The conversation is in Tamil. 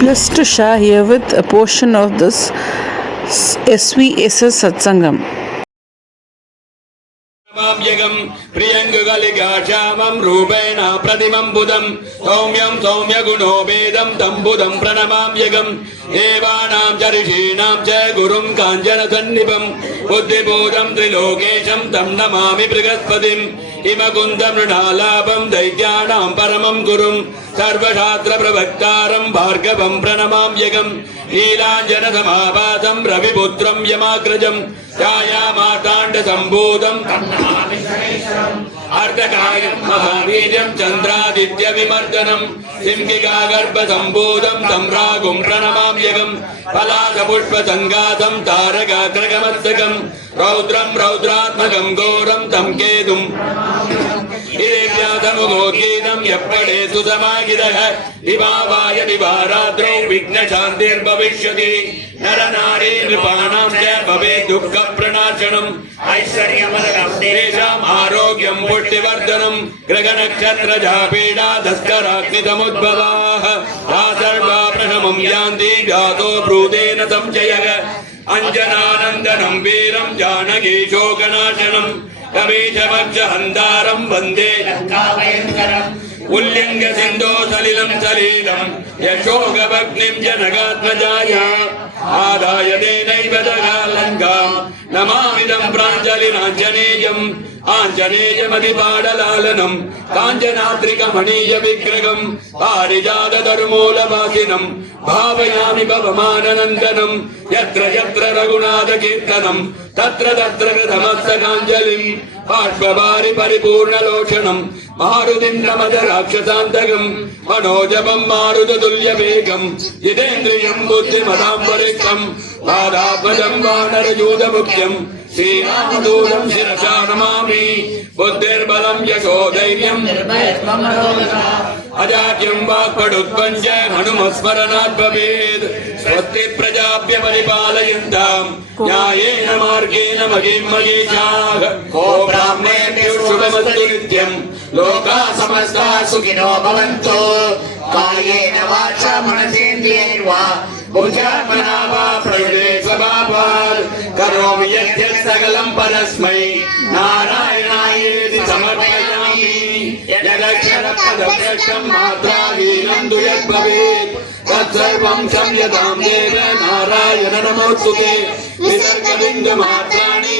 Blessed to share herewith a portion of this SVSS Satsangam. യകം പ്രിയങ്കുകളികാക്ഷാമം രൂപേണ പ്രതിമം ബുധം സൗമ്യം സൗമ്യ ഗുണോപേതം തംബുധം പ്രണമാം യകം ദേവാനാം ച ഋഷീണാം ച ഗുരും കാഞ്ചന സന്നിപം ബുദ്ധിബോധം ത്രിലോകേശം തം നമാമി ஹிமகுந்த மிருணாலாபம் தைத்யானாம் பரமம் குரும் சர்வசாஸ்திர பிரவக்தாரம் பார்கவம் பிரணமாம் யகம் நீலாஞ்சன சமாபாதம் ரவிபுத்திரம் யமாக்ரஜம் சாயா மாதாண்ட சம்பூதம் அர்த்தகாயம் மகாவீரம் சந்திராதித்ய விமர்தனம் சிம்கிகாகர்பசம்பூதம் தம்ராகும் பிரணமாம் யகம் பலாச புஷ்ப சங்காதம் தாரகாகிரகமத்தகம் रौद्रम रौद्रात्मकं घोरम तम केतुम्। इरेभ्याधमुदम् यप्पडे सुसमागिदः दिवावाय दिवारात्रौ विघ्नशान्तिर्भविष्यति। नरनारे नृपाणां च भवेत् दुःखप्रणाशनम्। ऐश्वर्यमदम् आरोग्यं पुष्टिवर्धनं ग्रहनक्षत्रजापीडा तस्कराग्नितमुद्भवाः அஞ்சனானந்தனம் வீரம் ஜானகி சோகநாசனம் கமேஷமர்ஜ வந்தே उल्लिङ्ग सिन्धो सलिलं सलीलं यशोगभग्निं जनगात्मजाय आदाय तेनैव दगालङ्गाम् नमामिदं प्राञ्जलिराञ्जनेयम् आञ्जनेयमधिपाडलालनम् काञ्चनाद्रिकमणीय विग्रहम् पारिजातधर्मूलवासिनम् भावयामि भवमाननन्दनम् यत्र यत्र रघुनाथकीर्तनम् तत्र तत्र कृतमस्तकाञ्जलिम् ബാഷ്പവാരി പരിപൂർണലോക്ഷണം മാരുതിന്ദ്രമത രാക്ഷസാന്തകം മനോജപം മാരുത തുല്യവേഗം ജിതേന്ദ്രിയം ബുദ്ധിമതാം വരിക്ഷം പാദാപജം വാനരജൂതമുഖ്യം ശ്രീരാമദൂരം ശിരസാ നമാമി ബുദ്ധിർബലം യശോ ധൈര്യം अजाड्यं वाक्पडुत्पञ्च हनुमस्मरणात् भवेत् स्वस्ति प्रजाभ्य परिपालयन्ताम् न्यायेन मार्गेण मगीं मगीषाः को ब्राह्मणेभ्यो शुभमस्तु नित्यम् लोकाः समस्ताः सुखिनो भवन्तु कायेन वाचा मनसेन्द्रियैर्वा भुजात्मना वा प्रयुडे स्वभावात् करोमि यद्यत् सकलं परस्मै नारायणायेति समर्पय यक्षरपदभ्यक्षं मात्राहीनं तु यद्भवेत् तत्सर्वं नारायण नमोऽस्तु विसर्गबिन्दुमात्राणि